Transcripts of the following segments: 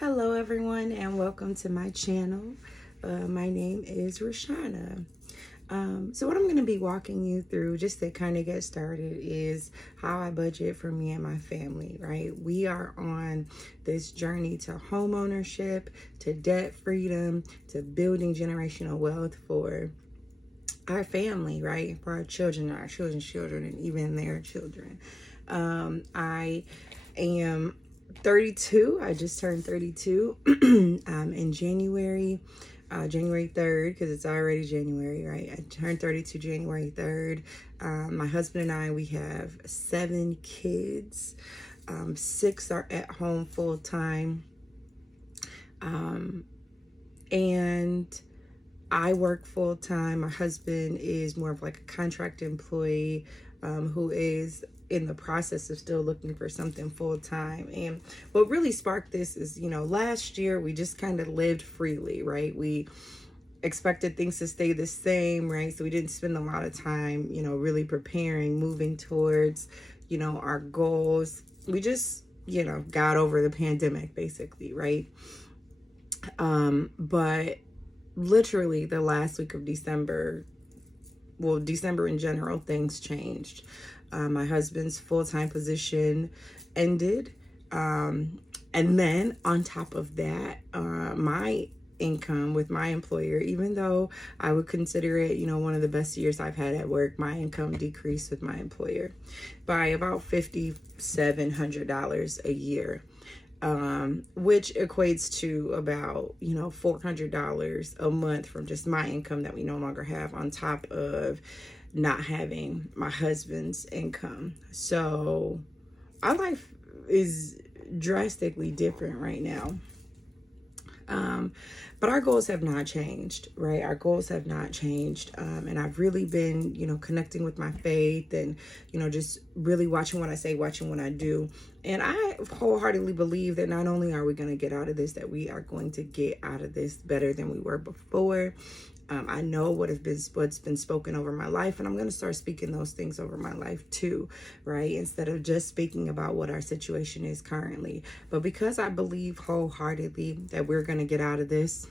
Hello everyone and welcome to my channel. My name is RaShannah. So what I'm going to be walking you through just to kind of get started is how I budget for me and my family, right? We are on this journey to home ownership, to debt freedom, to building generational wealth for our family, right? For our children's children, and even their children. I am 32. I just turned 32 in January, January 3rd, because it's already January, right? I turned 32 January 3rd. My husband and I, we have 7 kids. 6 are at home full time. And I work full time. My husband is more of like a contract employee who is in the process of still looking for something full time. And what really sparked this is, last year we just kind of lived freely, right? We expected things to stay the same, right? So we didn't spend a lot of time, really preparing, moving towards, our goals. We just, got over the pandemic basically, right? But literally the last week of December, well, December in general, things changed. My husband's full-time position ended. And then on top of that, my income with my employer, even though I would consider it, one of the best years I've had at work, my income decreased with my employer by about $5,700 a year. Which equates to about, $400 a month from just my income that we no longer have, on top of not having my husband's income. So our life is drastically different right now. But our goals have not changed, right? Our goals have not changed. And I've really been, connecting with my faith and, just really watching what I say, watching what I do. And I wholeheartedly believe that not only are we going to get out of this, that we are going to get out of this better than we were before. I know what's been spoken over my life, and I'm going to start speaking those things over my life too, right? Instead of just speaking about what our situation is currently. But because I believe wholeheartedly that we're going to get out of this,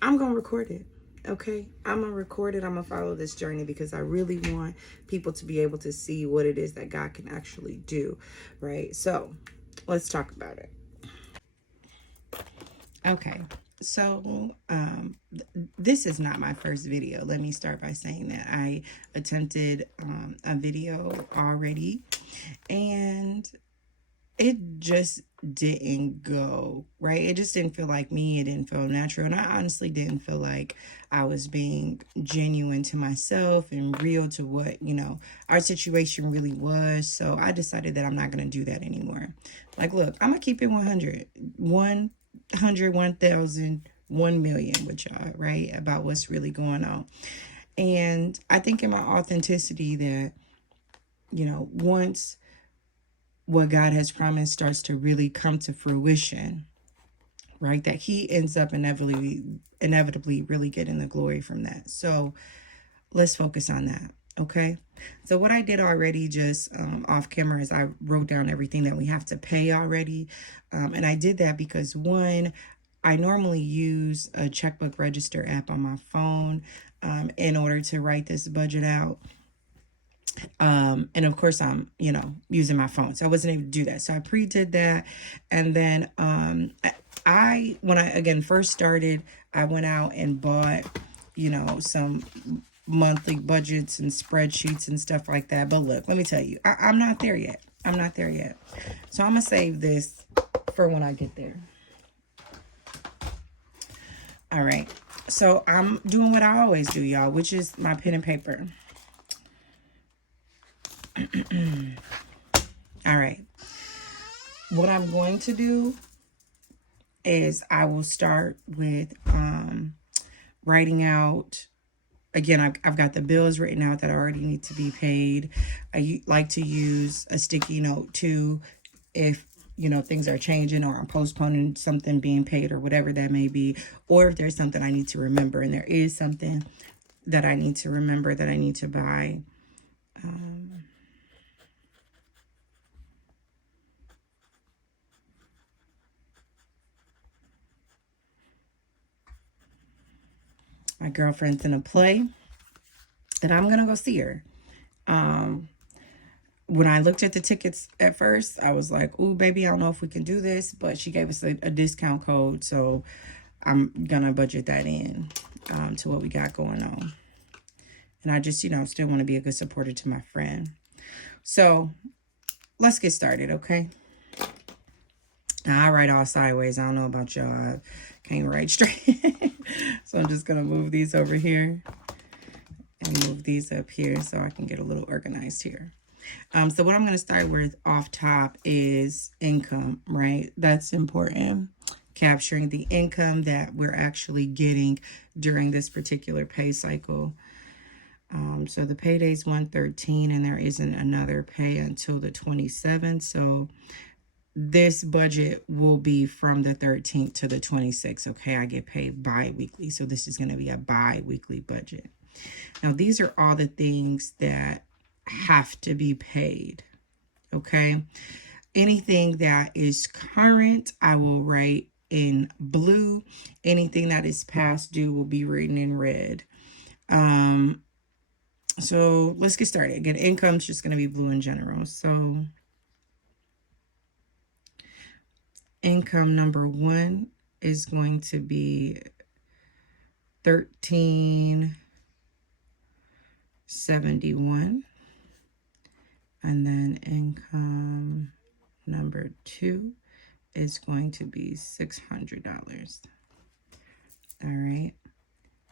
I'm going to record it. Okay, I'm going to record it. I'm going to follow this journey because I really want people to be able to see what it is that God can actually do, right? So let's talk about it. Okay, so this is not my first video. Let me start by saying that I attempted a video already, and it just didn't go right. It just didn't feel like me. It didn't feel natural, and I honestly didn't feel like I was being genuine to myself and real to what our situation really was. So I decided that I'm not going to do that anymore. Like, look, I'm gonna keep it 100 1,000, 1 million with y'all, right? About what's really going on. And I think in my authenticity that, once what God has promised starts to really come to fruition, right, that he ends up inevitably really getting the glory from that. So let's focus on that. Okay. So what I did already just off camera is I wrote down everything that we have to pay already. And I did that because, one, I normally use a checkbook register app on my phone in order to write this budget out. And of course I'm, using my phone. So I wasn't able to do that. So I pre-did that. And then when I again first started, I went out and bought, some monthly budgets and spreadsheets and stuff like that. But look, let me tell you, I'm not there yet. I'm not there yet. So I'm going to save this for when I get there. All right. So I'm doing what I always do, y'all, which is my pen and paper. All right. What I'm going to do is I will start with writing out. Again, I've got the bills written out that I already need to be paid. I like to use a sticky note too, if things are changing or I'm postponing something being paid or whatever that may be, or if there's something I need to remember, and there is something that I need to remember that I need to buy. Um, My girlfriend's in a play, and I'm going to go see her. When I looked at the tickets at first, I was like, ooh, baby, I don't know if we can do this. But she gave us a discount code, so I'm going to budget that in to what we got going on. And I just, still want to be a good supporter to my friend. So let's get started, okay? Now, I write all sideways. I don't know about y'all. I can't write straight. So I'm just going to move these over here and move these up here so I can get a little organized here. So what I'm going to start with off top is income, right? That's important. Capturing the income that we're actually getting during this particular pay cycle. So the payday is 113 and there isn't another pay until the 27th. So this budget will be from the 13th to the 26th. Okay, I get paid bi-weekly. So this is going to be a bi-weekly budget. Now, these are all the things that have to be paid. Okay, anything that is current, I will write in blue. Anything that is past due will be written in red. So let's get started. Again, income's just going to be blue in general. So income number 1 is going to be $1,371. And then income number 2 is going to be $600. All right.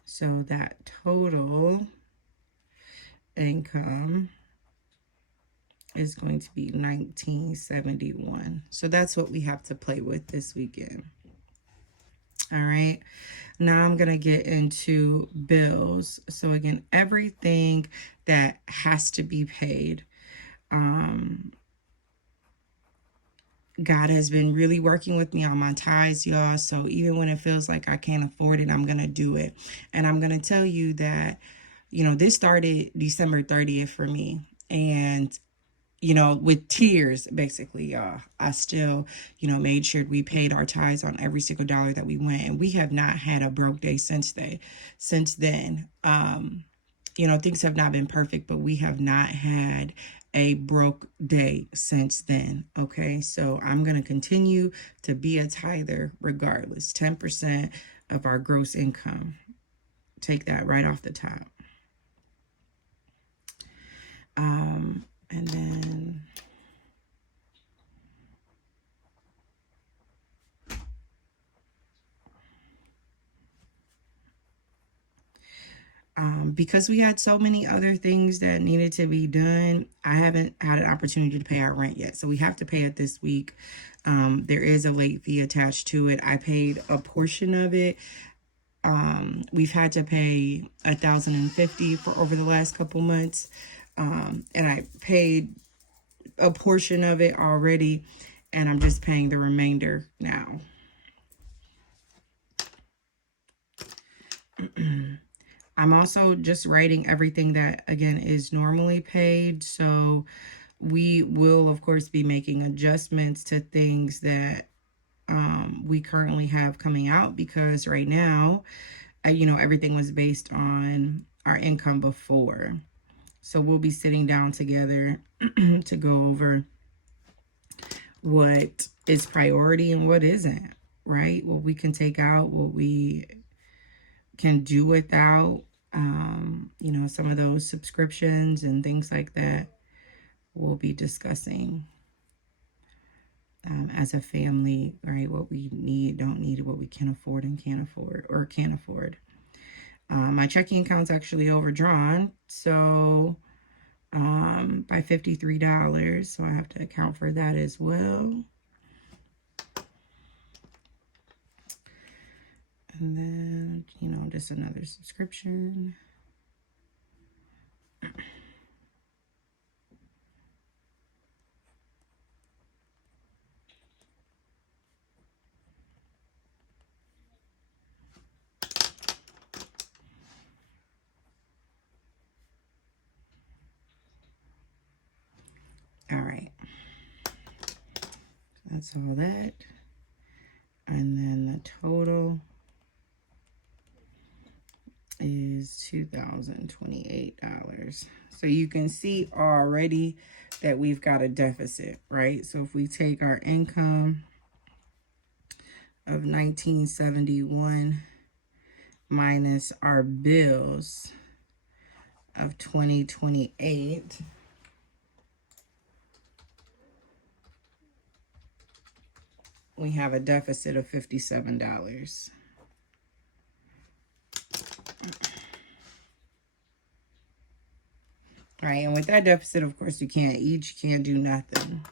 So that total income is going to be $1,971. So that's what we have to play with this weekend. All right. Now I'm going to get into bills. So again, everything that has to be paid. God has been really working with me on my tithes, y'all. So even when it feels like I can't afford it, I'm going to do it. And I'm going to tell you that, this started December 30th for me. And, with tears, basically, y'all, I still, made sure we paid our tithes on every single dollar that we went. And we have not had a broke day since then. Things have not been perfect, but we have not had a broke day since then. Okay, so I'm going to continue to be a tither regardless. 10% of our gross income. Take that right off the top. And then because we had so many other things that needed to be done, I haven't had an opportunity to pay our rent yet. So we have to pay it this week. There is a late fee attached to it. I paid a portion of it. We've had to pay $1,050 for over the last couple months. And I paid a portion of it already, and I'm just paying the remainder now. I'm also just writing everything that, again, is normally paid. So we will, of course, be making adjustments to things that we currently have coming out, because right now, everything was based on our income before. So we'll be sitting down together to go over what is priority and what isn't, right? What we can take out, what we can do without, some of those subscriptions and things like that we'll be discussing as a family, right? What we need, don't need, what we can afford and can't afford, or can't afford. My checking account's actually overdrawn, so by $53, so I have to account for that as well. And then, just another subscription. All right. That's all that. And then the total $2,028. So you can see already that we've got a deficit, right? So if we take our income of 1971 minus our bills of 2028, we have a deficit of $57. Right, and with that deficit, of course, you can't eat, you can't do nothing.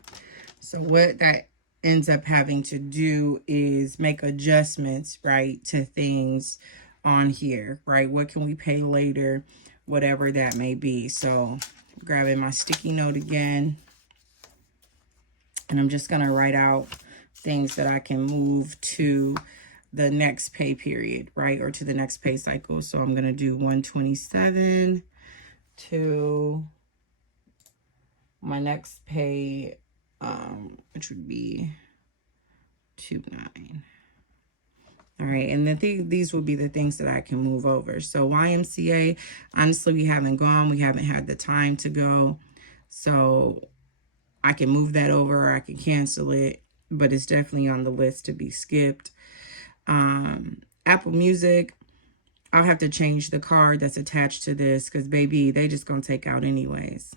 So what that ends up having to do is make adjustments, right, to things on here, right? What can we pay later, whatever that may be. So grabbing my sticky note again, and I'm just going to write out things that I can move to the next pay period, right, or to the next pay cycle. So I'm going to do 127 to my next pay, which would be 29. All right, and these will be the things that I can move over. So YMCA, honestly, we haven't gone. We haven't had the time to go. So I can move that over, or I can cancel it, but it's definitely on the list to be skipped. Apple Music, I'll have to change the card that's attached to this because, baby, they just going to take out anyways.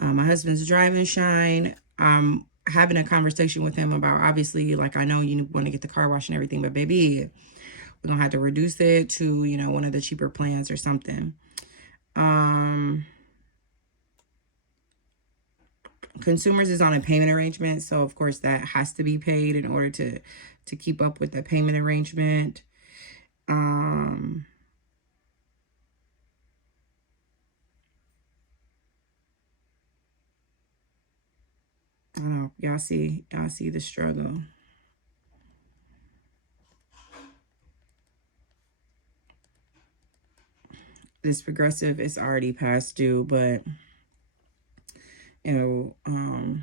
My husband's driving shine. I'm having a conversation with him about, obviously, like, I know you want to get the car wash and everything, but baby, we're going to have to reduce it to, you know, one of the cheaper plans or something. Consumers is on a payment arrangement, so of course that has to be paid in order to keep up with the payment arrangement. I don't know, y'all see the struggle. This Progressive is already past due, but you know,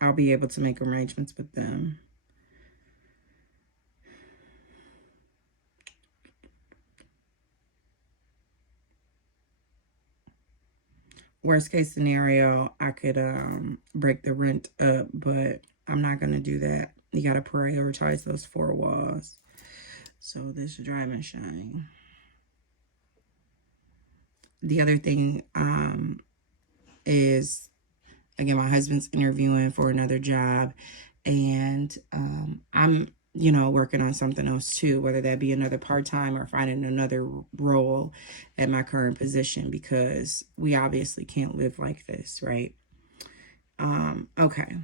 I'll be able to make arrangements with them. Worst case scenario, I could break the rent up, but I'm not going to do that. You got to prioritize those 4 walls. So this drive and shine. The other thing is, again, my husband's interviewing for another job, and I'm, you know, working on something else too, whether that be another part-time or finding another role at my current position, because we obviously can't live like this, right? Okay.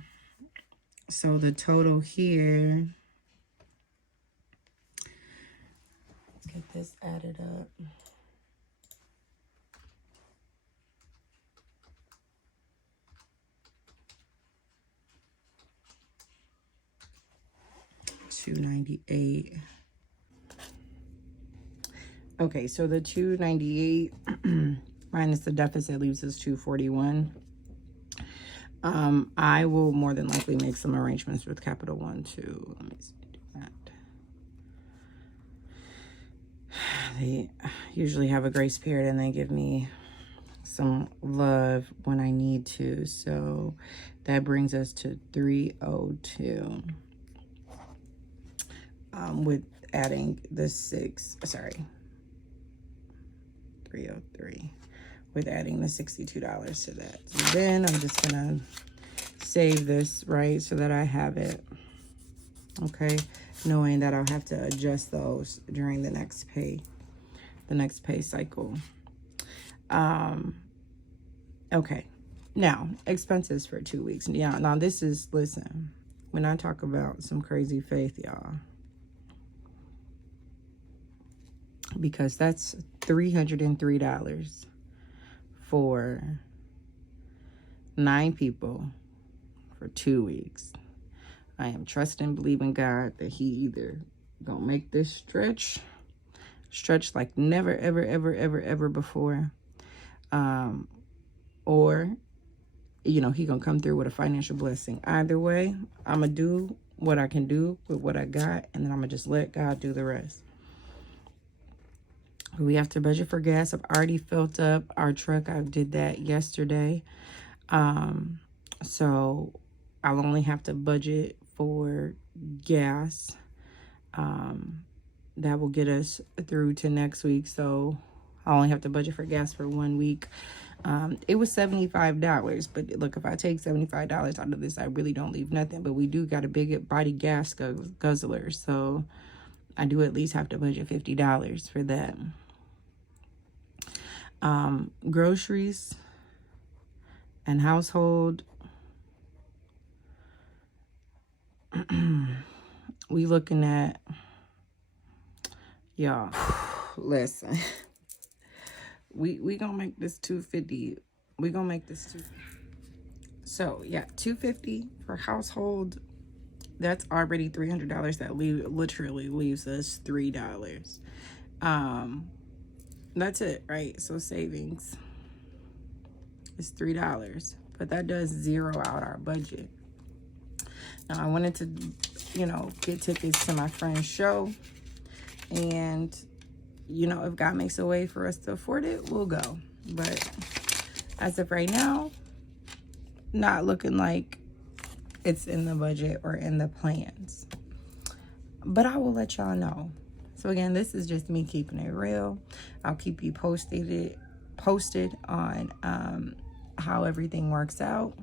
So the total here, let's get this added up. $298. Okay, so the $298 minus the deficit leaves us $241. I will more than likely make some arrangements with Capital One too. Let me see, do that. They usually have a grace period and they give me some love when I need to. So that brings us to 302. With adding the 303. With adding the $62 to that. So then I'm just gonna save this, right, so that I have it. Okay, knowing that I'll have to adjust those during the next pay cycle. Okay, now expenses for 2 weeks. Yeah, now this is, listen, when I talk about some crazy faith, y'all, because that's $303 for 9 people for 2 weeks. I am trusting, believing God that he either gonna make this stretch like never, ever, ever, ever, ever before, or you know, he gonna come through with a financial blessing. Either way, I'm gonna do what I can do with what I got, and then I'm gonna just let God do the rest. We have to budget for gas. I've already filled up our truck. I did that yesterday. So I'll only have to budget for gas. That will get us through to next week. So I only have to budget for gas for 1 week. It was $75, but look, if I take $75 out of this, I really don't leave nothing. But we do got a big body gas guzzler, so I do at least have to budget $50 for that. Groceries and household, we looking at, y'all, listen, we gonna make this $250. We gonna make this $250. So yeah, $250 for household. That's already $300. That literally leaves us $3. That's it, right? So savings is $3, but that does zero out our budget. Now I wanted to, you know, get tickets to my friend's show, and you know, if God makes a way for us to afford it, we'll go. But as of right now, not looking like it's in the budget or in the plans. But I will let y'all know. So again, this is just me keeping it real. I'll keep you posted on how everything works out,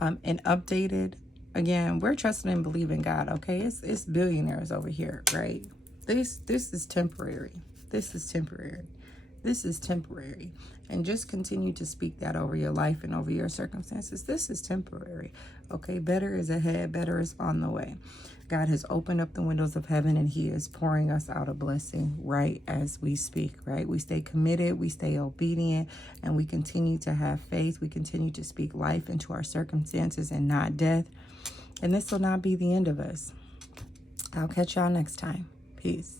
and updated. Again, we're trusting and believing God. Okay, it's billionaires over here, right? This is temporary. This is temporary. This is temporary. And just continue to speak that over your life and over your circumstances. This is temporary. Okay, better is ahead. Better is on the way. God has opened up the windows of heaven, and he is pouring us out a blessing right as we speak, right? We stay committed, we stay obedient, and we continue to have faith. We continue to speak life into our circumstances and not death. And this will not be the end of us. I'll catch y'all next time. Peace.